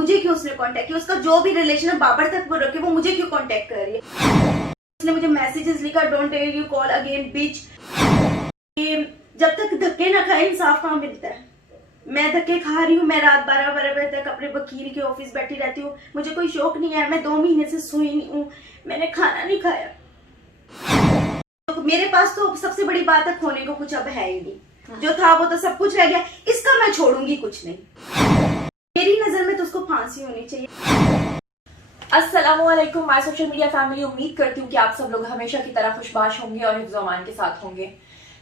मुझे क्यों उसने कांटेक्ट किया, उसका जो भी रिलेशन है बाबर तक वो रखे, वो मुझे क्यों कांटेक्ट कर रही है। उसने मुझे मैसेजेस लिखा, don't take you call again bitch. जब तक धक्के ना खाए इंसाफ कहाँ मिलता है। मैं धक्के खा रही हूँ, मैं रात 12-12 बजे तक अपने वकील के ऑफिस बैठी रहती हूँ, मुझे कोई शौक नहीं है, मैं 2 महीने से सोई नहीं हूँ, मैंने खाना नहीं खाया। तो मेरे पास तो सबसे बड़ी बात है, खोने को कुछ अब है ही नहीं, जो था वो तो सब कुछ रह गया, इसका मैं छोड़ूंगी कुछ नहीं। मेरी नजर में तो उसको फांसी होनी चाहिए। अस्सलामुअलैकुम माय सोशल मीडिया फैमिली, उम्मीद करती हूँ कि आप सब लोग हमेशा की तरह खुशबाश होंगे और हिफ्ज़ अमान के साथ होंगे।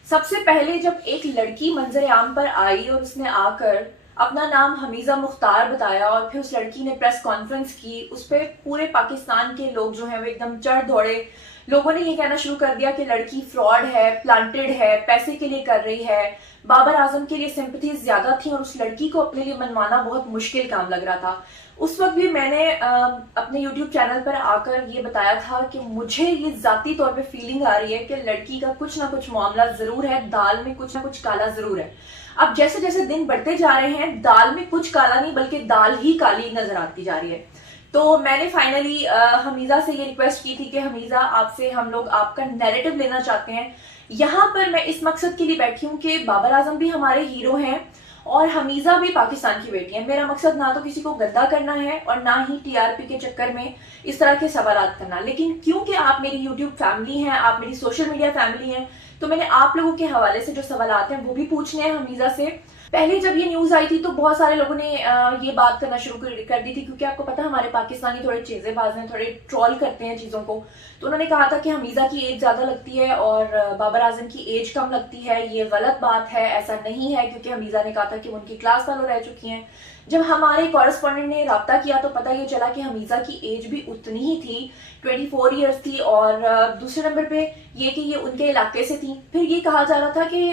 सबसे पहले जब एक लड़की मंजर आम पर आई और उसने आकर अपना नाम हमीजा मुख्तार बताया और फिर उस लड़की ने प्रेस कॉन्फ्रेंस की, उस पर पूरे पाकिस्तान के लोग जो हैं वो एकदम चढ़ दौड़े। लोगों ने ये कहना शुरू कर दिया कि लड़की फ्रॉड है, प्लांटेड है, पैसे के लिए कर रही है। बाबर आजम के लिए सिंपैथीज ज्यादा थी और उस लड़की को अपने लिए मनवाना बहुत मुश्किल काम लग रहा था। उस वक्त भी मैंने अपने YouTube चैनल पर आकर ये बताया था कि मुझे ये जाती तौर पे फीलिंग आ रही है कि लड़की का कुछ ना कुछ मामला जरूर है, दाल में कुछ ना कुछ काला जरूर है। अब जैसे जैसे दिन बढ़ते जा रहे हैं, दाल में कुछ काला नहीं बल्कि दाल ही काली नजर आती जा रही है। तो मैंने फाइनली हमीजा से ये रिक्वेस्ट की थी कि हमीजा, आपसे हम लोग आपका नैरेटिव लेना चाहते हैं। यहाँ पर मैं इस मकसद के लिए बैठी हूँ कि बाबर आजम भी हमारे हीरो हैं और हमीजा भी पाकिस्तान की बेटी है। मेरा मकसद ना तो किसी को गद्दा करना है और ना ही टीआरपी के चक्कर में इस तरह के सवालात करना, लेकिन क्योंकि आप मेरी यूट्यूब फैमिली हैं, आप मेरी सोशल मीडिया फैमिली हैं, तो मैंने आप लोगों के हवाले से जो सवालात हैं वो भी पूछने हैं हमीजा से। पहले जब ये न्यूज आई थी तो बहुत सारे लोगों ने ये बात करना शुरू कर दी थी, क्योंकि आपको पता है हमारे पाकिस्तानी थोड़े चेजेबाज हैं, थोड़े ट्रोल करते हैं चीजों को। तो उन्होंने कहा था कि हमीजा की एज ज्यादा लगती है और बाबर आजम की एज कम लगती है। ये गलत बात है, ऐसा नहीं है, क्योंकि हमीजा ने कहा था कि उनकी क्लास फेलो रह चुकी हैं। जब हमारे कॉरेस्पॉन्डेंट ने राब्ता किया तो पता ये चला कि हमीजा की एज भी उतनी ही थी, 24 ईयर्स थी। और दूसरे नंबर पे ये कि ये उनके इलाके से थी। फिर ये कहा जा रहा था कि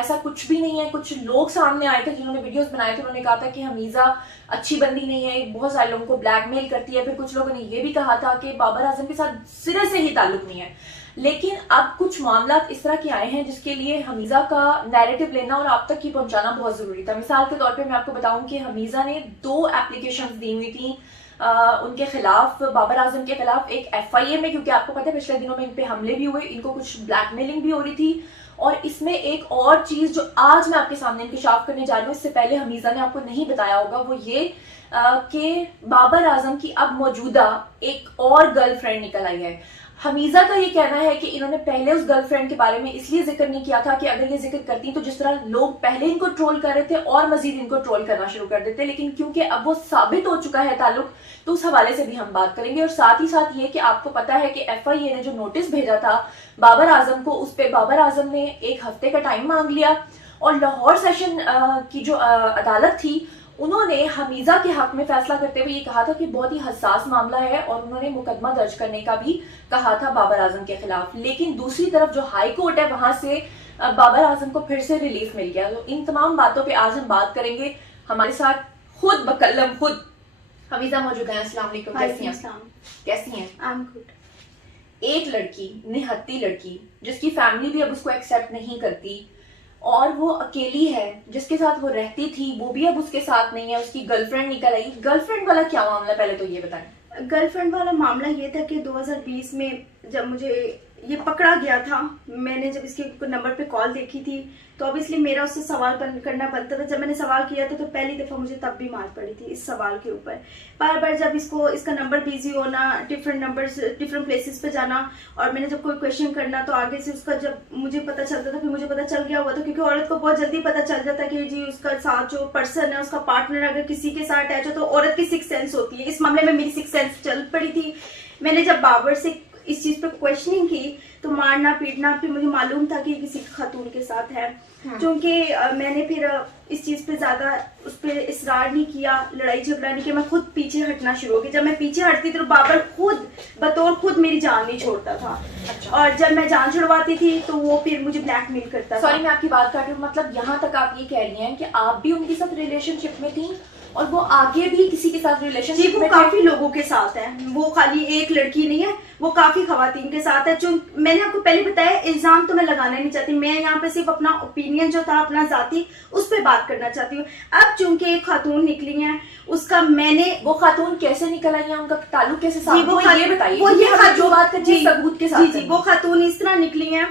ऐसा कुछ भी नहीं है। कुछ लोग सामने आए थे जिन्होंने वीडियोस बनाए थे, उन्होंने कहा था कि हमीजा अच्छी बंदी नहीं है, बहुत सारे लोगों को ब्लैकमेल करती है। फिर कुछ लोगों ने ये भी कहा था कि बाबर आजम के साथ सिरे से ही ताल्लुक नहीं है। लेकिन अब कुछ मामला इस तरह के आए हैं जिसके लिए हमीजा का नैरेटिव लेना और आप तक ही पहुंचाना बहुत जरूरी था। मिसाल के तौर पे मैं आपको बताऊं कि हमीजा ने 2 एप्लीकेशंस दी हुई थी उनके खिलाफ, बाबर आजम के खिलाफ। एक FIA में, क्योंकि आपको पता है पिछले दिनों में इन पे हमले भी हुए, इनको कुछ ब्लैकमेलिंग भी हो रही थी। और इसमें एक और चीज जो आज मैं आपके सामने इंकशाफ करने जा रही हूँ, इससे पहले हमीजा ने आपको नहीं बताया होगा, वो ये कि बाबर आजम की अब मौजूदा एक और गर्लफ्रेंड निकल आई है। हमीजा का ये कहना है कि इन्होंने पहले उस गर्लफ्रेंड के बारे में इसलिए जिक्र नहीं किया था कि अगर ये जिक्र करती तो जिस तरह लोग पहले इनको ट्रोल कर रहे थे और मजीद इनको ट्रोल करना शुरू कर देते, लेकिन क्योंकि अब वो साबित हो चुका है ताल्लुक, तो उस हवाले से भी हम बात करेंगे। और साथ ही साथ ये कि आपको पता है कि FIA ने जो नोटिस भेजा था बाबर आजम को, उस पर बाबर आजम ने 1 हफ्ते का टाइम मांग लिया और लाहौर सेशन की जो अदालत थी उन्होंने हमीजा के हक में फैसला करते हुए ये कहा था कि बहुत ही हसास मामला है और उन्होंने मुकदमा दर्ज करने का भी कहा था बाबर आजम के खिलाफ। लेकिन दूसरी तरफ जो हाई कोर्ट है वहां से बाबर आजम को फिर से रिलीफ मिल गया। तो इन तमाम बातों पे आज हम बात करेंगे। हमारे साथ खुद बकल्लम खुद हमीजा मौजूद है। अस्सलाम वालेकुम, कैसी हैं? कैसी हैं? एक लड़की, निहत्ती लड़की, जिसकी फैमिली भी अब उसको एक्सेप्ट नहीं करती और वो अकेली है, जिसके साथ वो रहती थी वो भी अब उसके साथ नहीं है, उसकी गर्लफ्रेंड निकल आई। गर्लफ्रेंड वाला क्या मामला, पहले तो ये बताएं। गर्लफ्रेंड वाला मामला ये था कि 2020 में जब मुझे ये पकड़ा गया था, मैंने जब इसके नंबर पे कॉल देखी थी तो ऑब्वियसली मेरा उससे सवाल करना बनता था। जब मैंने सवाल किया था तो पहली दफा मुझे तब भी मार पड़ी थी इस सवाल के ऊपर। बार बार जब इसका नंबर बिजी होना, डिफरेंट नंबर्स डिफरेंट प्लेसेस पे जाना, और मैंने जब कोई क्वेश्चन करना तो आगे से उसका जब मुझे पता चलता था, फिर मुझे पता चल गया हुआ था, क्योंकि औरत को बहुत जल्दी पता चल जाता है कि जी उसका साथ जो पर्सन है, उसका पार्टनर अगर किसी के साथ अटैच हो तो औरत की 6th सेंस होती है। इस मामले में मेरी 6th सेंस चल पड़ी थी। मैंने जब बाबर से इस चीज पे क्वेश्चनिंग की तो मारना पीटना, फिर मुझे मालूम था कि किसी खातून के साथ है। क्योंकि मैंने फिर इस चीज पे ज्यादा उस पर इसरार नहीं किया, लड़ाई झगड़ा नहीं किया, मैं खुद पीछे हटना शुरू हो गई। जब मैं पीछे हटती थी तो बाबर खुद बतौर खुद मेरी जान नहीं छोड़ता था। अच्छा। और जब मैं जान छुड़वाती थी तो वो फिर मुझे ब्लैकमेल करता था। सॉरी मैं आपकी बात काट रही हूँ, मतलब यहाँ तक आप ये कह रही हैं कि आप भी उनके साथ रिलेशनशिप में थी और वो आगे भी किसी के साथ जी, रिलेशनशिप वो में थे? काफी लोगों के साथ है, वो खाली एक लड़की नहीं है, वो काफी खवातीन के साथ है। जो मैंने आपको पहले बताया, इल्जाम तो मैं लगाना नहीं चाहती, मैं यहाँ पे सिर्फ अपना ओपिनियन जो था अपना जाती उस पर बात करना चाहती हूँ। अब चूंकि एक खातून निकली है, उसका मैंने वो खातून कैसे निकल आई है, उनका ताल्लुक कैसे जी, साफ, वो ये बताइए, क्योंकि हम जो बात करते हैं सबूत के साथ जी जी, वो खातून इस तरह निकली हैं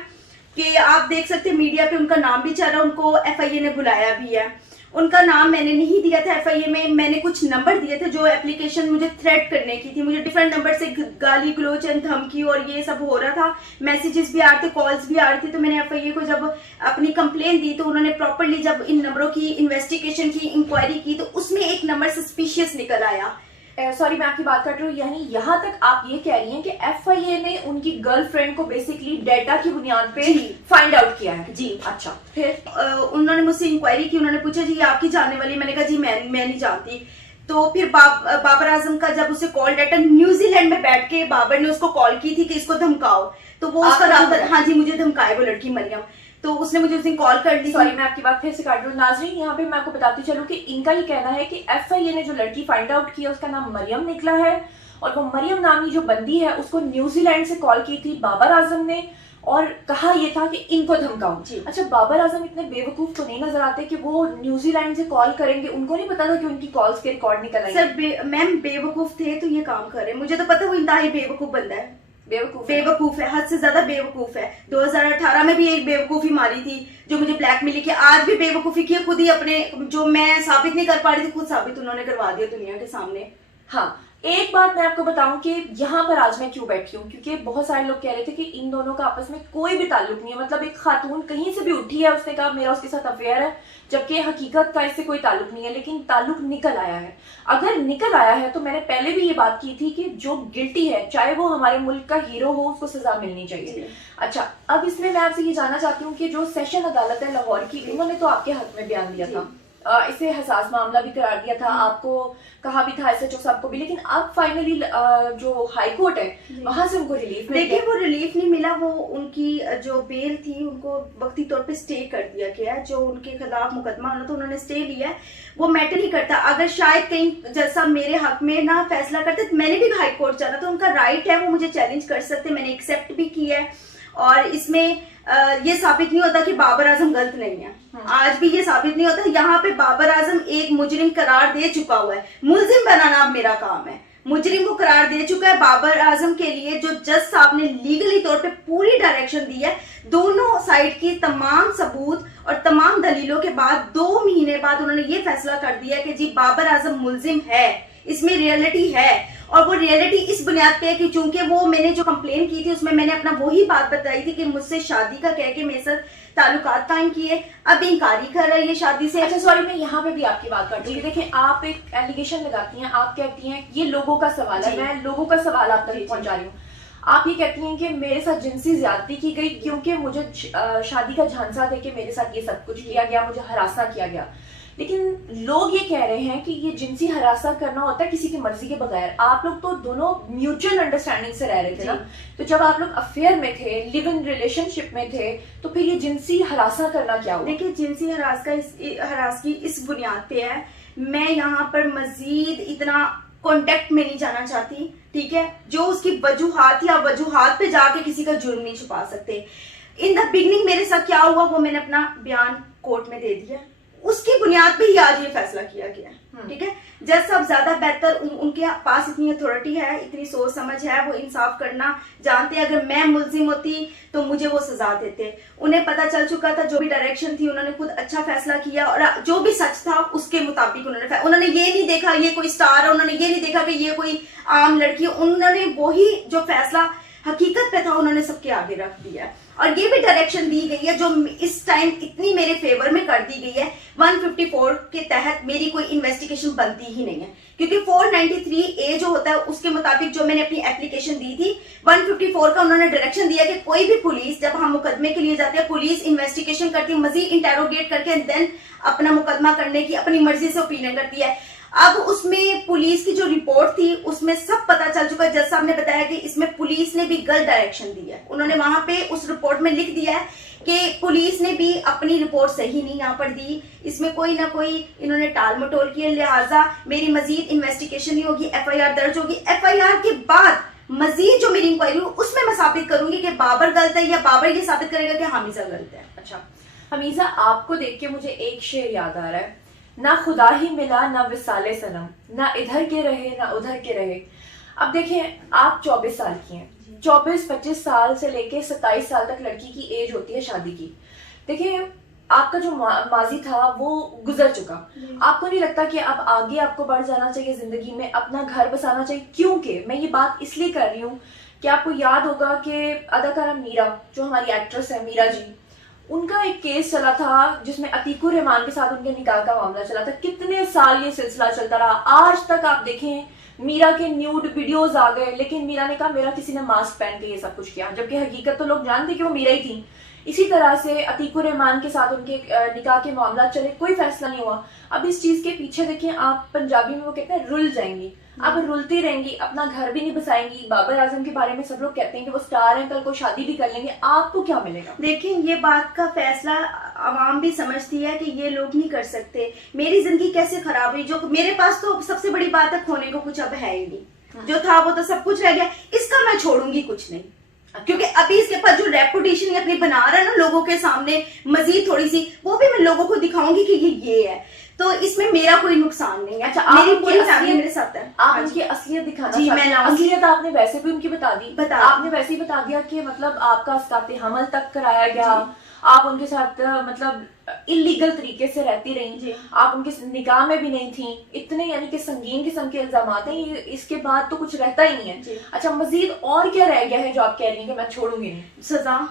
कि आप देख सकते हैं मीडिया पे उनका नाम भी चल रहा है, उनको एफआईए ने बुलाया भी है। उनका नाम मैंने नहीं दिया था एफआईए में, मैंने कुछ नंबर दिए थे जो एप्लीकेशन मुझे थ्रेट करने की थी, मुझे डिफरेंट नंबर से गाली गलोच एंड धमकी और ये सब हो रहा था, मैसेजेस भी आ रहे थे, कॉल्स भी आ रहे थे। तो मैंने एफआईए को जब अपनी कंप्लेन दी तो उन्होंने प्रॉपरली जब इन नंबरों की इन्वेस्टिगेशन की, इंक्वायरी की, तो उसमें एक नंबर सस्पिशियस निकल आया। सॉरी मैं आपकी बात कर रही हूँ, यानी यहाँ तक आप ये कह रही हैं कि एफआईए ने उनकी गर्लफ्रेंड को बेसिकली डेटा की बुनियाद पे जी। फाइंड आउट किया है? जी। अच्छा, फिर उन्होंने मुझसे इंक्वायरी की, उन्होंने पूछा जी आपकी जानने वाली, मैंने कहा जी मैं नहीं जानती। तो फिर बाबर आजम का जब उसे कॉल डाटा, न्यूजीलैंड में बैठ के बाबर ने उसको कॉल की थी कि इसको धमकाओ, तो वो उसका नाम, हाँ जी मुझे धमकाए वो लड़की मरियम, तो उसने मुझे उस दिन कॉल कर दी। सॉरी मैं आपकी बात फिर से काट रही हूँ नाजरीन, यहाँ पे मैं आपको बताती चलूँ कि इनका ये कहना है कि एफआईए ने जो लड़की फाइंड आउट की है उसका नाम मरियम निकला है, और वो मरियम नामी जो बंदी है उसको न्यूजीलैंड से कॉल की थी बाबर आजम ने, और कहा ये था कि इनको धमकाओ। अच्छा, बाबर आजम इतने बेवकूफ तो नहीं नजर आते कि वो न्यूजीलैंड से कॉल करेंगे? उनको नहीं पता था कि उनकी कॉल्स के रिकॉर्ड निकल आएंगे? सर मैम बेवकूफ थे तो ये काम कर रहे हैं, मुझे तो पता वो इंतहाई बेवकूफ बंदा है, बेवकूफ है, हद से ज्यादा बेवकूफ है। 2018 में भी एक बेवकूफी मारी थी जो मुझे ब्लैकमेल की, आज भी बेवकूफी की खुद ही, अपने जो मैं साबित नहीं कर पा रही थी खुद साबित उन्होंने करवा दिया दुनिया के सामने। हाँ, एक बात मैं आपको बताऊं कि यहाँ पर आज मैं क्यों बैठी हूँ, क्योंकि बहुत सारे लोग कह रहे थे कि इन दोनों का आपस में कोई भी ताल्लुक नहीं है, मतलब एक खातून कहीं से भी उठी है, उसने कहा मेरा उसके साथ अफेयर है, जबकि हकीकत का इससे कोई ताल्लुक नहीं है, लेकिन ताल्लुक निकल आया है। अगर निकल आया है तो मैंने पहले भी ये बात की थी कि जो गिल्टी है, चाहे वो हमारे मुल्क का हीरो हो, उसको सजा मिलनी चाहिए। अच्छा, अब इसमें मैं आपसे ये जानना चाहती हूँ कि जो सेशन अदालत है लाहौर की, उन्होंने तो आपके हक में बयान दिया था, इसे हसास मामला भी करार दिया था, आपको कहा भी था एसएचओ साहब को भी, लेकिन अब फाइनली जो हाई कोर्ट है वहां से उनको रिलीफ मिल गया। देखिए वो रिलीफ नहीं मिला, वो उनकी जो बेल थी उनको वक्ती तौर पे स्टे कर दिया गया है, जो उनके खिलाफ मुकदमा होना था उन्होंने स्टे लिया है, वो मैटर नहीं करता। अगर शायद कहीं जैसा मेरे हक में ना फैसला करते, तो मैंने भी हाई कोर्ट जाना, तो उनका राइट है, वो मुझे चैलेंज कर सकते, मैंने एक्सेप्ट भी किया है, और इसमें ये साबित नहीं होता कि बाबर आजम गलत नहीं है, आज भी ये साबित नहीं होता। यहाँ पे बाबर आजम एक मुजरिम करार दे चुका हुआ है, मुलजिम बनाना अब मेरा काम है, मुजरिम को करार दे चुका है। बाबर आजम के लिए जो जज साहब ने लीगली तौर पे पूरी डायरेक्शन दी है, दोनों साइड की तमाम सबूत और तमाम दलीलों के बाद 2 महीने बाद उन्होंने ये फैसला कर दिया कि जी बाबर आजम मुलजिम है, इसमें रियलिटी है, और वो रियलिटी इस बुनियाद पे है कि चूंकि वो मैंने जो कंप्लेन की थी उसमें मैंने अपना वही बात बताई थी कि मुझसे शादी का कह के मेरे साथ ताल्लुकात कायम किए, अब इनकारी कर रहा है ये शादी से। अच्छा सॉरी, मैं यहाँ पे भी आपकी बात करती हूँ। देखिए, आप एक एलिगेशन लगाती हैं, आप कहती हैं ये लोगों का सवाल है, मैं लोगों का सवाल आप तक पहुंचा रही हूँ। आप ये कहती हैं कि मेरे साथ जिनसी ज्यादती की गई क्योंकि मुझे शादी का झांसा देके मेरे साथ ये सब कुछ किया गया, मुझे हरासा किया गया, लेकिन लोग ये कह रहे हैं कि ये जिनसी हरासा करना होता है किसी की मर्जी के बगैर। आप लोग तो दोनों म्यूचुअल अंडरस्टैंडिंग से रह रहे थे ना, तो जब आप लोग अफेयर में थे, लिव इन रिलेशनशिप में थे, तो फिर ये जिनसी हरासा करना क्या हुआ? देखिए जिनसी हरास की इस बुनियाद पे है, मैं यहाँ पर मजीद इतना कॉन्टेक्ट में नहीं जाना चाहती, ठीक है, जो उसकी वजूहात पे जाके किसी का जुर्म नहीं छुपा सकते। इन द बिगनिंग मेरे साथ क्या हुआ वो मैंने अपना बयान कोर्ट में दे दिया, उसकी बुनियाद पे ही आज ये फैसला किया गया, ठीक है। जज साहब ज्यादा बेहतर, उनके पास इतनी अथॉरिटी है, इतनी सोच समझ है, वो इंसाफ करना जानते हैं। अगर मैं मुलजिम होती तो मुझे वो सजा देते, उन्हें पता चल चुका था, जो भी डायरेक्शन थी उन्होंने खुद अच्छा फैसला किया, और जो भी सच था उसके मुताबिक उन्होंने ये नहीं देखा ये कोई स्टार है, उन्होंने ये नहीं देखा कि ये कोई आम लड़की है, उन्होंने वही जो फैसला हकीकत पे था उन्होंने सबके आगे रख दिया, और ये भी डायरेक्शन दी गई है जो इस टाइम इतनी मेरे फेवर में कर दी गई है। 154 के तहत मेरी कोई इन्वेस्टिगेशन बनती ही नहीं है, क्योंकि 493A जो होता है उसके मुताबिक जो मैंने अपनी एप्लीकेशन दी थी, 154 का उन्होंने डायरेक्शन दिया कि कोई भी पुलिस, जब हम मुकदमे के लिए जाते हैं, पुलिस इन्वेस्टिगेशन करती है, मजीद इंटेरोगेट करके देन अपना मुकदमा करने की अपनी मर्जी से ओपिनियन करती है। अब उसमें पुलिस की जो रिपोर्ट थी उसमें सब पता चल चुका है, जज साहब ने बताया कि इसमें पुलिस ने भी गलत डायरेक्शन दी है, उन्होंने वहां पे उस रिपोर्ट में लिख दिया है कि पुलिस ने भी अपनी रिपोर्ट सही नहीं यहाँ पर दी, इसमें कोई ना कोई इन्होंने टाल मटोल किया, लिहाजा मेरी मजीद इन्वेस्टिगेशन नहीं होगी, एफआईआर दर्ज होगी। एफआईआर के बाद मजीद जो मेरी इंक्वायरी हो उसमें मैं साबित करूंगी कि बाबर गलत है या बाबर ये साबित करेगा कि हामिजा गलत है। अच्छा हमीजा, आपको देख के मुझे एक शेर याद आ रहा है, ना खुदा ही मिला ना विसाले सनम, ना इधर के रहे ना उधर के रहे। अब देखें, आप 24 साल की हैं, 24-25 साल से लेके 27 साल तक लड़की की एज होती है शादी की। देखिए, आपका जो माजी था वो गुजर चुका, आपको नहीं लगता कि अब आगे आपको बढ़ जाना चाहिए जिंदगी में, अपना घर बसाना चाहिए? क्योंकि मैं ये बात इसलिए कर रही हूँ कि आपको याद होगा कि अदाकारा मीरा, जो हमारी एक्ट्रेस है मीरा जी, उनका एक केस चला था जिसमें अतीकुर रहमान के साथ उनके निकाह का मामला चला था। कितने साल ये सिलसिला चलता रहा, आज तक आप देखें मीरा के न्यूड वीडियोस आ गए, लेकिन मीरा ने कहा मेरा किसी ने मास्क पहन के ये सब कुछ किया, जबकि हकीकत तो लोग जानते कि वो मीरा ही थी। इसी तरह से अतीकुर रहमान के साथ उनके निकाह के मामला चले, कोई फैसला नहीं हुआ। अब इस चीज के पीछे देखें, आप पंजाबी में वो कहते हैं रुल जाएंगी, आप रुलती रहेंगी, अपना घर भी नहीं बसाएंगी। बाबर आजम के बारे में सब लोग कहते हैं कि वो स्टार हैं, कल को शादी भी कर लेंगे, आपको क्या मिलेगा? देखिए, ये बात का फैसला आवाम भी समझती है कि ये लोग नहीं कर सकते। मेरी जिंदगी कैसे खराब हुई, जो मेरे पास तो सबसे बड़ी बात है, खोने को कुछ अब है ही नहीं, जो था वो तो सब कुछ रह गया, इसका मैं छोड़ूंगी कुछ नहीं, क्योंकि अभी इसके पास जो रेपुटेशन अपनी बना रहा है ना लोगों के सामने, मजीद थोड़ी सी वो भी मैं लोगों को दिखाऊंगी कि ये है, तो इसमें मेरा कोई नुकसान नहीं है। अच्छा, मेरी पूरी फैमिली मेरे साथ है। आप उनकी असलियत दिखाना जी, चाहते हैं? असलियत आपने वैसे भी उनकी बता दी, आपने वैसे ही बता दिया कि मतलब आपका अस्काते हमल तक कराया गया, आप उनके साथ मतलब इलीगल तरीके से रहती रही, आप उनके निकाह में भी नहीं थी, इतने यानी कि संगीन किस्म के इल्जाम हैं, इसके बाद तो कुछ रहता ही नहीं है। अच्छा, मजीद और क्या रह गया है जो आप कह रही हैं कि मैं छोड़ूंगी नहीं? सजा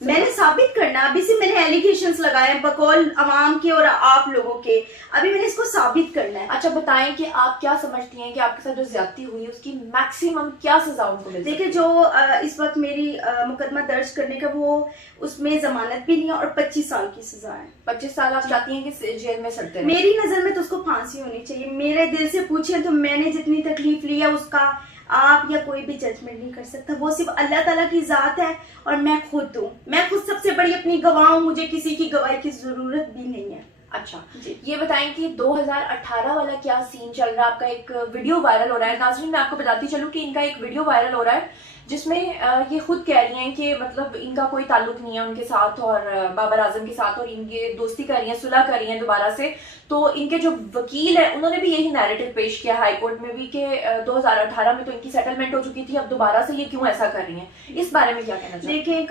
मैंने साबित करना, अभी से मैंने एलिगेशंस लगाए बकौल अवाम के और आप लोगों के, अभी मैंने इसको साबित करना है। अच्छा, बताएं कि आप क्या समझती हैं कि आपके साथ जो ज्यादती हुई है उसकी मैक्सिमम क्या सजा उनको मिल? देखिए, जो इस वक्त मेरी मुकदमा दर्ज करने का वो उसमें जमानत भी नहीं है और 25 साल की सजा है। 25 साल आप चाहती हैं कि जेल में सड़ते रहें? मेरी नजर में तो उसको फांसी होनी चाहिए। मेरे दिल से पूछे तो मैंने जितनी तकलीफ ली है उसका आप या कोई भी जजमेंट नहीं कर सकता, वो सिर्फ अल्लाह ताला की जात है और मैं खुद हूँ, मैं खुद सबसे बड़ी अपनी गवाह हूँ, मुझे किसी की गवाही की जरूरत भी नहीं है। अच्छा जी, ये बताएं कि 2018 वाला क्या सीन चल रहा है? आपका एक वीडियो वायरल हो रहा है, नाज़रीन मैं आपको बताती चलूं कि इनका एक वीडियो वायरल हो रहा है जिसमें ये खुद कह रही हैं कि मतलब इनका कोई ताल्लुक नहीं है उनके साथ और बाबर आजम के साथ, और इनके दोस्ती कर रही हैं, सुलह कर रही हैं दोबारा से। तो इनके जो वकील है उन्होंने भी यही नैरेटिव पेश किया हाई कोर्ट में भी कि 2018 में तो इनकी सेटलमेंट हो चुकी थी, अब दोबारा से ये क्यों ऐसा कर रही हैं? इस बारे में क्या कहना चाहिए? देखिए,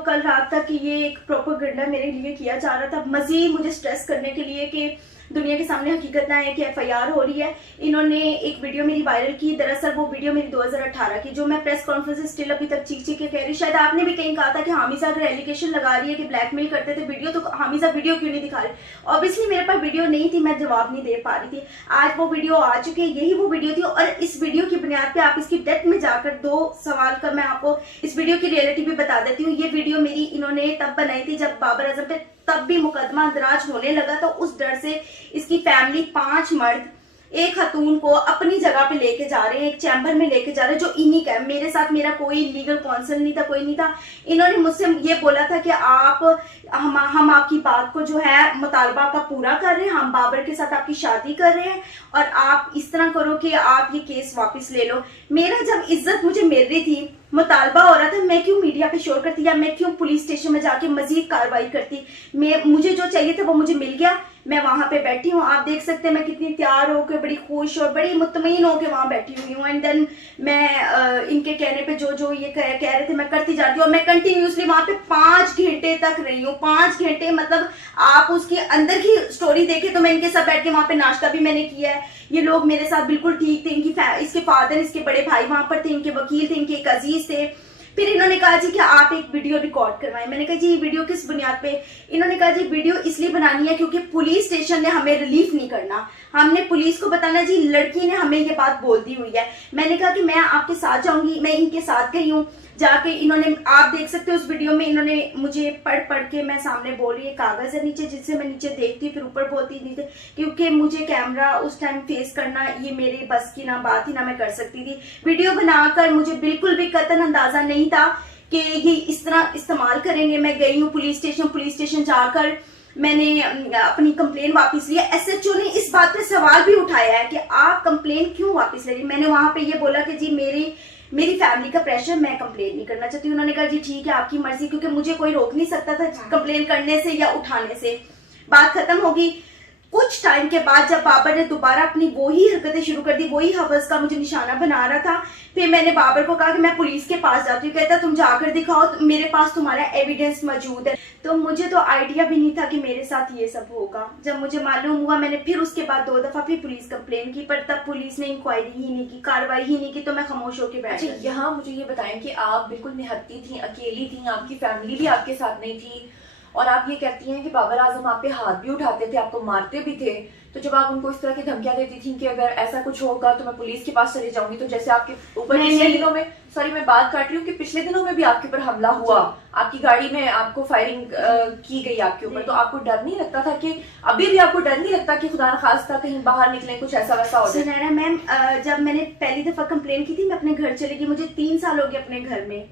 कल रात तक ये एक प्रोपेगेंडा मेरे लिए किया जा रहा था, मजीद मुझे स्ट्रेस करने के लिए कि दुनिया के सामने हकीकत ना है कि एफआईआर हो रही है। इन्होंने एक वीडियो मेरी वायरल की, दरअसल वो वीडियो मेरी 2018 की, जो मैं प्रेस कॉन्फ्रेंस स्टिल अभी तक चीख के कह रही। शायद आपने भी कहीं कहा था कि हामिजा अगर एलिगेशन लगा रही है कि ब्लैकमेल करते थे वीडियो, तो हामिजा वीडियो क्यों नहीं दिखा रही? ऑब्वियसली मेरे पास वीडियो नहीं थी, मैं जवाब नहीं दे पा रही थी। आज वो वीडियो आ चुकी है, यही वो वीडियो थी, और इस वीडियो की बुनियाद पे आप इसकी डेप्थ में जाकर 2 सवाल का मैं आपको इस वीडियो की रियलिटी भी बता देती हूँ। ये वीडियो मेरी इन्होंने तब बनाई थी जब बाबर आजम पे तब भी मुकदमा दराज होने लगा, तो उस डर से इसकी फैमिली 5 मर्द एक खतून को अपनी जगह पे लेके जा रहे हैं, एक चैम्बर में लेके जा रहे हैं जो इन्हीं का है। मेरे साथ मेरा कोई लीगल काउंसिल नहीं था, कोई नहीं था। इन्होंने मुझसे ये बोला था कि हम आपकी बात को जो है मुतालबा का पूरा कर रहे हैं, हम बाबर के साथ आपकी शादी कर रहे हैं और आप इस तरह करो कि आप ये केस वापस ले लो। मेरा जब इज्जत मुझे मिल रही थी, मुतालबा हो रहा था, मैं क्यों मीडिया पे शोर करती या मैं क्यों पुलिस स्टेशन में जाके मजीद कार्रवाई करती? मुझे जो चाहिए था वो मुझे मिल गया, मैं वहां पे बैठी हूँ। आप देख सकते हैं मैं कितनी तैयार होकर, बड़ी खुश और बड़ी मुतमईन होकर वहां बैठी हुई हूँ। एंड देन मैं इनके कहने पे जो ये कह रहे थे मैं करती जाती हूँ, और मैं कंटिन्यूसली वहां पे 5 घंटे तक रही हूँ। 5 घंटे मतलब आप उसके अंदर की स्टोरी देखें तो मैं इनके साथ बैठ के वहां पे नाश्ता भी मैंने किया है। ये लोग मेरे साथ बिल्कुल ठीक थे, इसके फादर, इसके बड़े भाई वहां पर थे, इनके वकील थे, इनके एक अजीज थे। फिर इन्होंने कहा जी कि आप एक वीडियो रिकॉर्ड करवाएं। मैंने कहा जी ये वीडियो किस बुनियाद पे? इन्होंने कहा जी वीडियो इसलिए बनानी है क्योंकि पुलिस स्टेशन ने हमें रिलीफ नहीं करना, हमने पुलिस को बताना जी लड़की ने हमें ये बात बोल दी हुई है। मैंने कहा कि मैं आपके साथ जाऊंगी, मैं इनके साथ गई हूँ। जाके इन्होंने, आप देख सकते हो उस वीडियो में, इन्होंने मुझे पढ़ के मैं सामने बोल रही है, कागज है नीचे जिससे मैं नीचे देखती फिर ऊपर बोलती नीचे, क्योंकि मुझे कैमरा उस टाइम फेस करना ये मेरे बस की ना बात ही ना मैं कर सकती थी। वीडियो बनाकर मुझे बिल्कुल भी कतई अंदाजा नहीं था कि ये इस तरह इस्तेमाल करेंगे। मैं गई हूँ पुलिस स्टेशन जाकर मैंने अपनी कंप्लेन वापस लिया। एसएचओ ने इस बात पे सवाल भी उठाया है कि आप कंप्लेन क्यों वापस ले रही। मैंने वहां पे ये बोला कि जी मेरी फैमिली का प्रेशर, मैं कंप्लेन नहीं करना चाहती। उन्होंने कहा जी ठीक है आपकी मर्जी, क्योंकि मुझे कोई रोक नहीं सकता था कंप्लेन करने से या उठाने से। बात खत्म होगी। कुछ टाइम के बाद जब बाबर ने दोबारा अपनी वही हरकतें शुरू कर दी, वही हवस का मुझे निशाना बना रहा था, फिर मैंने बाबर को कहा कि मैं पुलिस के पास जाती हूँ। कहता तुम जाकर दिखाओ, तो मेरे पास तुम्हारा एविडेंस मौजूद है। तो मुझे तो आइडिया भी नहीं था कि मेरे साथ ये सब होगा। जब मुझे मालूम हुआ, मैंने फिर उसके बाद 2 दफा फिर पुलिस कंप्लेन की, पर तब पुलिस ने इंक्वायरी ही नहीं की, कार्रवाई ही नहीं की, तो मैं खामोश होकर बैठ अच्छा, गई। यहाँ मुझे ये बताएं कि आप बिल्कुल निहत्ती थी, अकेली थी, आपकी फैमिली भी आपके साथ नहीं थी, और आप ये कहती हैं कि बाबर आजम आप पे हाथ भी उठाते थे, आपको मारते भी थे। तो जब आप उनको इस तरह की धमकियां देती थी कि अगर ऐसा कुछ होगा तो मैं पुलिस के पास चली जाऊंगी, तो जैसे आपके ऊपर पिछले दिनों में, सॉरी मैं बात काट रही हूँ, कि पिछले दिनों में भी आपके ऊपर हमला हुआ, आपकी गाड़ी में आपको फायरिंग की गई आपके ऊपर, तो आपको डर नहीं लगता था कि अभी भी आपको डर नहीं लगता कि खुदा न खास्ता कहीं बाहर निकले, कुछ ऐसा वैसा हो जाए? सुनैना मैम, जब मैंने पहली दफा कंप्लेन की थी, मैं अपने घर चली गई। मुझे 3 साल हो गए अपने घर में।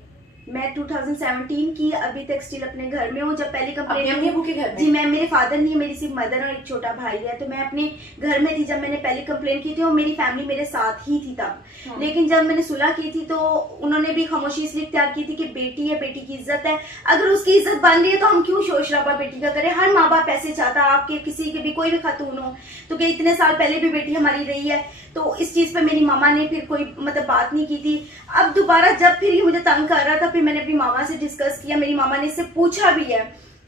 मैं 2017 की अभी तक स्टिल अपने घर में हूँ। जब पहली कंप्लेन के घर में? जी, मैं, मेरे फादर नहीं है, मेरी सिर्फ मदर और एक छोटा भाई है, तो मैं अपने घर में थी जब मैंने पहली कंप्लेन की थी, और मेरी फैमिली मेरे साथ ही थी तब। लेकिन जब मैंने सुलह की थी तो उन्होंने भी खामोशी इसलिए इख्तियार की थी कि बेटी है, बेटी की इज्जत है, अगर उसकी इज्जत बन रही है तो हम क्यों शोर शराबा बेटी का करें। हर माँ बाप ऐसे चाहता, आपके किसी के भी कोई भी खातून हो, तो कि इतने साल पहले भी बेटी हमारी रही है, तो इस चीज पे मेरी मामा ने फिर कोई मतलब बात नहीं की थी। अब दोबारा जब फिर ये मुझे तंग कर रहा था, फिर मैंने अपनी मामा से डिस्कस किया। मेरी मामा ने इससे पूछा भी है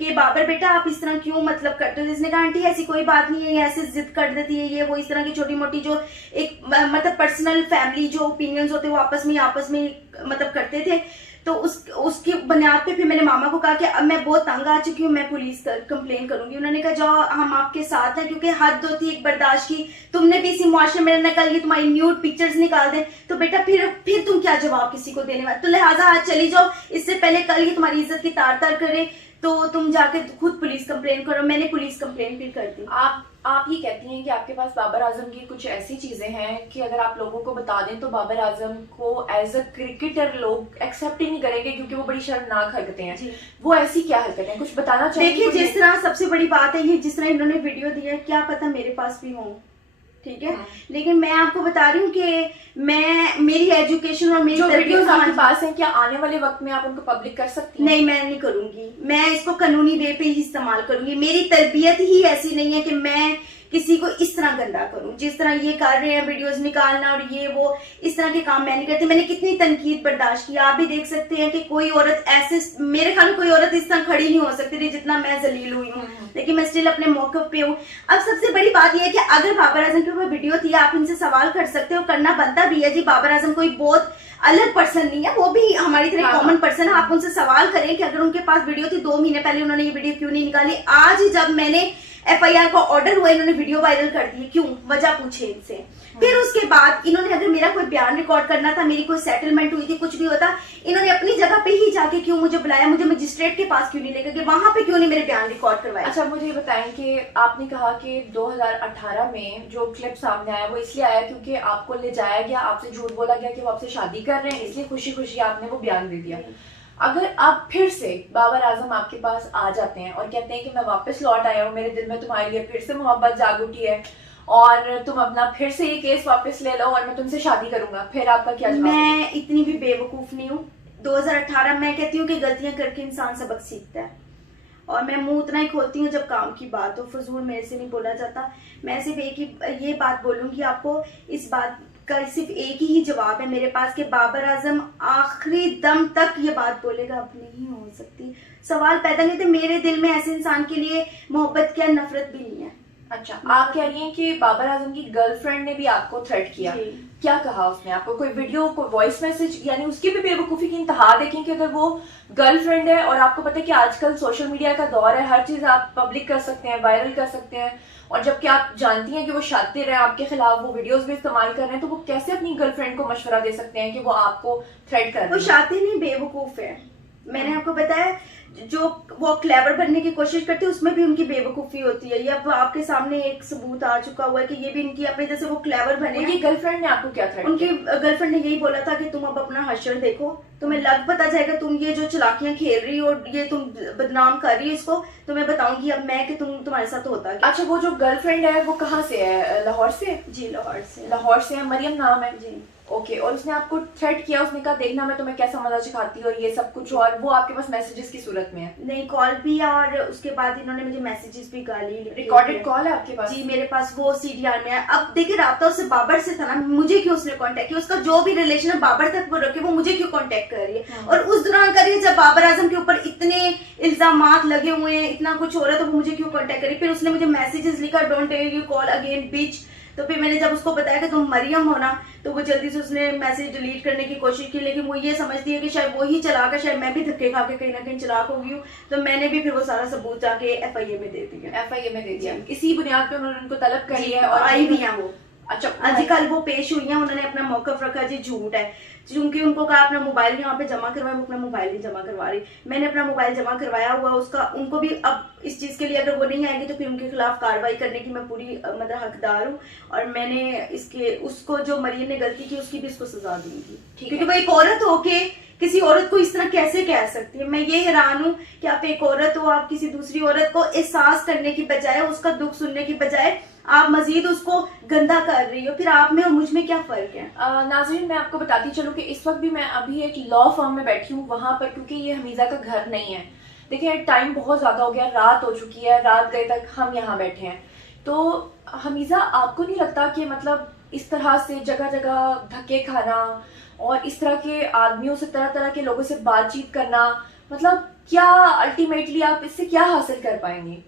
कि बाबर बेटा आप इस तरह क्यों मतलब करते हो। इसने कहा आंटी ऐसी कोई बात नहीं है, ये ऐसे जिद कर देती है, ये वो इस तरह की छोटी मोटी जो एक मतलब पर्सनल फैमिली जो ओपिनियंस होते हैं वो आपस में मतलब करते थे। तो उसकी बुनियाद पे फिर मैंने मामा को कहा कि अब मैं बहुत तंग आ चुकी हूँ, मैं पुलिस कंप्लेन करूंगी। उन्होंने कहा जाओ हम आपके साथ हैं, क्योंकि हद होती है एक बर्दाश्त की। तुमने भी इसी मुआशरे में रहना, कल ये तुम्हारी न्यूड पिक्चर्स निकाल दें तो बेटा फिर तुम क्या जवाब किसी को देने वाले। तो लिहाजा आज चली जाओ, इससे पहले कल ये तुम्हारी इज्जत की तार करे, तो तुम जाके खुद पुलिस कंप्लेन करो। मैंने पुलिस कंप्लेन फिर कर दी। आप ये कहती हैं कि आपके पास बाबर आजम की कुछ ऐसी चीजें हैं कि अगर आप लोगों को बता दें तो बाबर आजम को एज अ क्रिकेटर लोग एक्सेप्ट ही नहीं करेंगे, क्योंकि वो बड़ी शर्मनाक हरकतें हैं। वो ऐसी क्या हरकतें हैं, कुछ बताना चाहिए? देखिए, जिस तरह सबसे बड़ी बात है ये, जिस तरह इन्होंने वीडियो दिया, क्या पता मेरे पास भी हो, ठीक है। लेकिन मैं आपको बता रही हूँ कि मेरी एजुकेशन और मेरी वीडियोस आपके पास हैं, क्या आने वाले वक्त में आप उनको पब्लिक कर सकती हैं? नहीं, मैं नहीं करूंगी। मैं इसको कानूनी वे पे ही इस्तेमाल करूंगी। मेरी तरबियत ही ऐसी नहीं है कि मैं किसी को इस तरह गंदा करूं। जिस तरह ये कर रहे हैं वीडियोस निकालना और ये वो, इस तरह के काम मैं नहीं करती। मैंने कितनी तनकीद बर्दाश्त की, आप भी देख सकते हैं कि कोई औरत ऐसे, मेरे ख्याल में कोई औरत इस तरह खड़ी नहीं हो सकती थी जितना मैं जलील हुई हूँ, लेकिन मैं स्टिल अपने मौके पे हूँ। अब सबसे बड़ी बात यह है कि अगर बाबर आजम के ऊपर वीडियो थी, आप इनसे सवाल कर सकते हो, करना बनता भी है। जी, बाबर आजम कोई बहुत अलग पर्सन नहीं है, वो भी हमारी तरह कॉमन पर्सन है। आप उनसे सवाल करें कि अगर उनके पास वीडियो थी 2 महीने पहले, उन्होंने ये वीडियो क्यों नहीं निकाली। आज जब मैंने FIR का ऑर्डर हुआ, इन्होंने वीडियो वायरल कर दी, क्यों, वजह पूछे इनसे। फिर उसके बाद इन्होंने, अगर मेरा कोई बयान रिकॉर्ड करना था, मेरी कोई सेटलमेंट हुई थी, कुछ भी होता, इन्होंने अपनी जगह पे ही जाके क्यों मुझे बुलाया, मुझे मजिस्ट्रेट के पास क्यों नहीं लेकर गए, वहां पे क्यों नहीं मेरे बयान रिकॉर्ड करवाया। अच्छा, मुझे ये बताएं कि आपने कहा कि 2018 में जो क्लिप सामने आया वो इसलिए आया क्योंकि आपको ले जाया गया, आपसे झूठ बोला गया कि वो आपसे शादी कर रहे हैं, इसलिए खुशी खुशी आपने वो बयान दे दिया। अगर आप फिर से बाबर आजम आपके पास आ जाते हैं और कहते हैं कि मैं वापस लौट आया हूँ, मेरे दिल में तुम्हारे लिए फिर से मोहब्बत जाग उठी है और तुम अपना फिर से ये केस वापस ले लो और मैं तुमसे शादी करूंगा, फिर आपका क्या जवाब? मैं इतनी भी बेवकूफ नहीं हूँ। 2018 में कहती हूँ कि गलतियां करके इंसान सबक सीखता है, और मैं मुंह उतना ही खोलती हूँ जब काम की बात हो। फजूल मेरे से नहीं बोला जाता। मैं सिर्फ एक ही ये बात बोलूंगी आपको, इस बात का सिर्फ एक ही जवाब है मेरे पास कि बाबर आजम आखिरी दम तक ये बात बोलेगा, अब नहीं हो सकती। सवाल पैदा नहीं थे मेरे दिल में, ऐसे इंसान के लिए मोहब्बत क्या नफरत भी नहीं है। अच्छा, आप कह रही हैं कि बाबर आजम की गर्लफ्रेंड ने भी आपको थ्रेट किया, क्या कहा उसने आपको? कोई वीडियो, कोई वॉइस मैसेज? यानी उसकी भी बेवकूफी की इंतहा देखें कि अगर वो गर्लफ्रेंड है और आपको पता है कि आजकल सोशल मीडिया का दौर है, हर चीज आप पब्लिक कर सकते हैं, वायरल कर सकते हैं, और जबकि आप जानती हैं कि वो शातिर है, आपके खिलाफ वो वीडियोस भी इस्तेमाल कर रहे हैं, तो वो कैसे अपनी गर्लफ्रेंड को मशवरा दे सकते हैं कि वो आपको थ्रेट कर रहे हैं? वो शातिर नहीं, बेवकूफ है। मैंने आपको बताया जो वो क्लेवर बनने की कोशिश करते हैं उसमें भी उनकी बेवकूफी होती है। ये अब आपके सामने एक सबूत आ चुका हुआ है कि ये भी इनकी अपने जैसे वो क्लेवर बने। उनकी गर्लफ्रेंड ने आपको क्या थ्रेट उनकी गर्लफ्रेंड ने यही बोला था कि तुम अब अपना हश्र देखो, तुम्हें लग पता जाएगा, तुम ये जो चालाकियां खेल रही हो, ये तुम बदनाम कर रही हो इसको, तो मैं बताऊंगी अब मैं कि तुम्हारे साथ होता क्या। अच्छा, वो जो गर्लफ्रेंड है वो कहाँ से है? लाहौर से? जी लाहौर से। लाहौर से है, मरियम नाम है जी। ओके। और उसने आपको थ्रेट किया, उसने कहा देखना मैं तुम्हें कैसा मजा सिखाती हूँ और ये सब कुछ, और वो आपके पास मैसेजेस की सूरत में है? नहीं, कॉल भी और उसके बाद इन्होंने मुझे मैसेजेस भी गाली। रिकॉर्डेड कॉल है आपके पास? जी मेरे पास वो सीडीआर में है। अब देखिए राब्ता उससे बाबर से था ना, मुझे क्यों उसने कांटेक्ट किया, उसका जो भी रिलेशन है बाबर तक वो रखे, वो मुझे क्यों कांटेक्ट कर रही है। और उस दौरान कर रही है जब बाबर आजम के ऊपर इतने इल्जामात लगे हुए हैं, इतना कुछ हो रहा है, तो वो मुझे क्यों कांटेक्ट करी। फिर उसने मुझे मैसेजेस लिखा, don't take you call again bitch. तो फिर मैंने जब उसको बताया कि तुम मरियम हो ना, तो वो जल्दी से उसने मैसेज डिलीट करने की कोशिश की, लेकिन वो ये समझती है कि शायद वो ही चलाक है, शायद मैं भी धक्के खा के कहीं ना कहीं चलाक हो गई हूँ। तो मैंने भी फिर वो सारा सबूत जाके एफआईए में दे दिया। एफआईए में दे दिया, इसी बुनियाद पे उन्होंने उनको तलब कर लिया है और और आई भी है वो। अच्छा, आजकल वो पेश हुई हैं, उन्होंने अपना मौकफ रखा जी झूठ है, क्योंकि उनको कहा अपना मोबाइल यहाँ पे जमा करवाए, वो अपना मोबाइल नहीं जमा करवा रही। मैंने अपना मोबाइल जमा करवाया हुआ उसका, उनको भी अब इस चीज के लिए अगर वो नहीं आएगी तो फिर उनके खिलाफ कार्रवाई करने की मैं पूरी मतलब हकदार हूँ। और मैंने इसके उसको जो मरियम ने गलती की उसकी भी उसको सजा दूंगी, क्योंकि वो एक औरत होके किसी औरत को इस तरह कैसे कह सकती है। मैं ये हैरान हूँ कि आप एक औरत हो, आप किसी दूसरी औरत को एहसास करने की बजाय, उसका दुख सुनने की बजाय आप मजीद उसको गंदा कर रही हो। फिर आप में और मुझ में क्या फर्क है? नाज़रीन, मैं आपको बताती चलूं कि इस वक्त भी मैं अभी एक लॉ फर्म में बैठी हूँ वहां पर, क्योंकि ये हमीजा का घर नहीं है। देखिए टाइम बहुत ज्यादा हो गया, रात हो चुकी है, रात गए तक हम यहाँ बैठे हैं। तो हमीजा, आपको नहीं लगता कि मतलब इस तरह से जगह जगह धक्के खाना और इस तरह के आदमियों से, तरह तरह के लोगों से बातचीत करना, मतलब क्या अल्टीमेटली आप इससे क्या हासिल कर पाएंगे,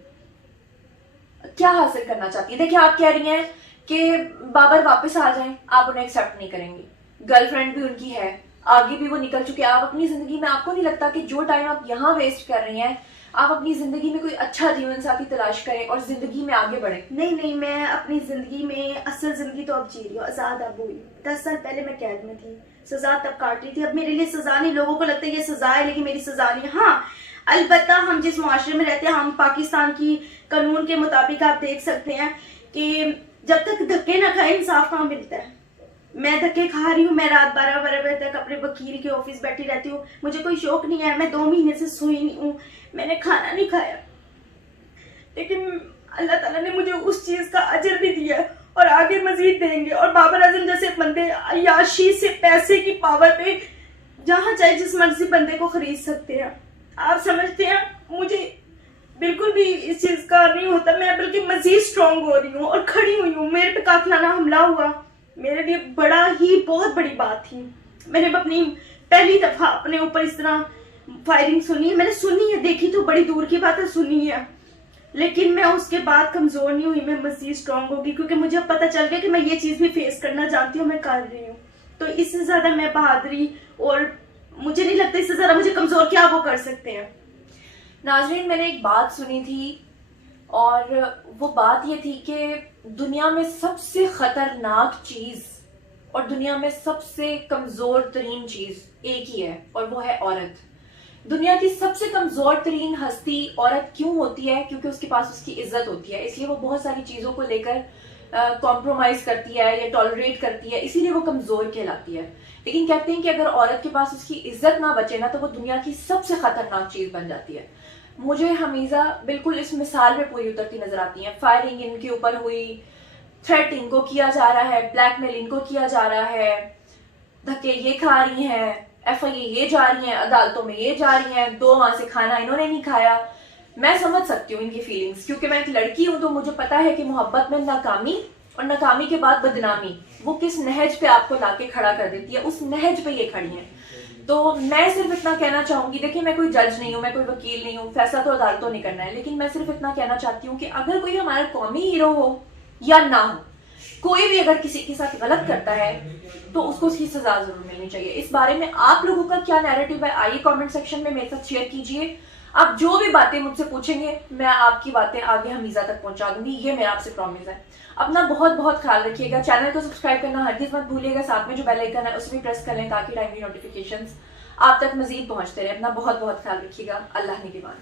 क्या हासिल करना चाहती है? देखिए आप कह रही हैं कि बाबर वापस आ जाएं, आप उन्हें एक्सेप्ट नहीं करेंगी, गर्लफ्रेंड भी उनकी है, आगे भी वो निकल चुके हैं, आप अपनी जिंदगी में, आपको नहीं लगता कि जो टाइम आप यहाँ वेस्ट कर रही हैं, आप अपनी जिंदगी में कोई अच्छा जीवन साथी तलाश करें और जिंदगी में आगे बढ़े? नहीं, मैं अपनी जिंदगी में असल जिंदगी तो अब जी रही हूँ, आजाद अब हुई। 10 साल पहले मैं कैद में थी, सजा तब काट रही थी। अब मेरे लिए सजा नहीं, लोगों को लगता है ये सजा है लेकिन मेरी सजा नहीं। हाँ अलबत्ता हम जिस मुआशरे में रहते हैं, हम पाकिस्तान की कानून के मुताबिक आप देख सकते हैं कि जब तक धक्के ना खाए इंसाफ कहाँ मिलता है। मैं धक्के खा रही हूँ, मैं रात 12 बजे तक अपने वकील के ऑफिस बैठी रहती हूँ, मुझे कोई शौक नहीं है, मैं 2 महीने से सोई नहीं हूँ, मैंने खाना नहीं खाया, लेकिन अल्लाह ताला ने मुझे उस चीज का अजर भी दिया और आगे मजीद देंगे। और बाबर आजम जैसे बंदे अय्याशी से पैसे की पावर पे जहाँ चाहे जिस मर्जी बंदे को खरीद सकते हैं। आप समझते हैं, मुझे बिल्कुल भी इस चीज का नहीं होता, मैं बल्कि मजीद स्ट्रांग हो रही हूँ और खड़ी हुई हूँ। मेरे पे काफिलाना हमला हुआ, मेरे लिए बड़ा ही बहुत बड़ी बात थी। मैंने अपनी पहली दफा अपने ऊपर इस तरह फायरिंग सुनी है, मैंने सुनी है, देखी तो बड़ी दूर की बात है, सुनी है, लेकिन मैं उसके बाद कमजोर नहीं हुई, मैं मजीद स्ट्रांग होगी, क्योंकि मुझे अब पता चल गया कि मैं ये चीज भी फेस करना चाहती हूँ, मैं कर रही हूँ। तो इससे ज्यादा मैं बहादुरी, और मुझे नहीं लगता इससे ज्यादा मुझे कमजोर क्या वो कर सकते हैं। नाजरीन, मैंने एक बात सुनी थी और वो बात ये थी कि दुनिया में सबसे खतरनाक चीज और दुनिया में सबसे कमजोर तरीन चीज एक ही है, और वो है औरत। दुनिया की सबसे कमजोर तरीन हस्ती औरत क्यों होती है? क्योंकि उसके पास उसकी इज्जत होती है, इसलिए वो बहुत सारी चीजों को लेकर कॉम्प्रोमाइज करती है या टॉलरेट करती है, इसीलिए वो कमजोर कहलाती है। लेकिन कहते हैं कि अगर औरत के पास उसकी इज्जत ना बचे ना, तो वो दुनिया की सबसे खतरनाक चीज बन जाती है। मुझे हमीजा बिल्कुल इस मिसाल में पूरी उतरती नजर आती है। फायरिंग इनके ऊपर हुई, थ्रेट इनको किया जा रहा है, ब्लैकमेल इनको किया जा रहा है, धक्के ये खा रही हैं, एफआईए ये जा रही हैं, अदालतों में ये जा रही हैं, 2 माह से खाना इन्होंने नहीं खाया। मैं समझ सकती हूँ इनकी फीलिंग्स, क्योंकि मैं एक लड़की हूँ, तो मुझे पता है कि मोहब्बत में नाकामी और नाकामी के बाद बदनामी वो किस नहज पे आपको लाके खड़ा कर देती है, उस नहज पे ये खड़ी हैं। तो मैं सिर्फ इतना कहना चाहूंगी, देखिए मैं कोई जज नहीं हूँ, मैं कोई वकील नहीं हूँ, फैसला तो अदालतों ने करना है, लेकिन मैं सिर्फ इतना कहना चाहती हूँ कि अगर कोई हमारा कौमी हीरो हो या ना हो, कोई भी अगर किसी के साथ गलत करता है तो उसको उसकी सजा जरूर मिलनी चाहिए। इस बारे में आप लोगों का क्या नैरेटिव है, आइए कमेंट सेक्शन में मेरे साथ शेयर कीजिए। आप जो भी बातें मुझसे पूछेंगे मैं आपकी बातें आगे हमीजा तक पहुंचा दूंगी, ये मेरा आपसे प्रॉमिस है। अपना बहुत बहुत ख्याल रखिएगा, चैनल को सब्सक्राइब करना हरगिज मत भूलिएगा, साथ में जो बेल आइकन है उसे भी प्रेस कर लें ताकि टाइमली नोटिफिकेशंस आप तक मजीद पहुंचते रहे। अपना बहुत बहुत ख्याल रखिएगा। अल्लाह निगहबान।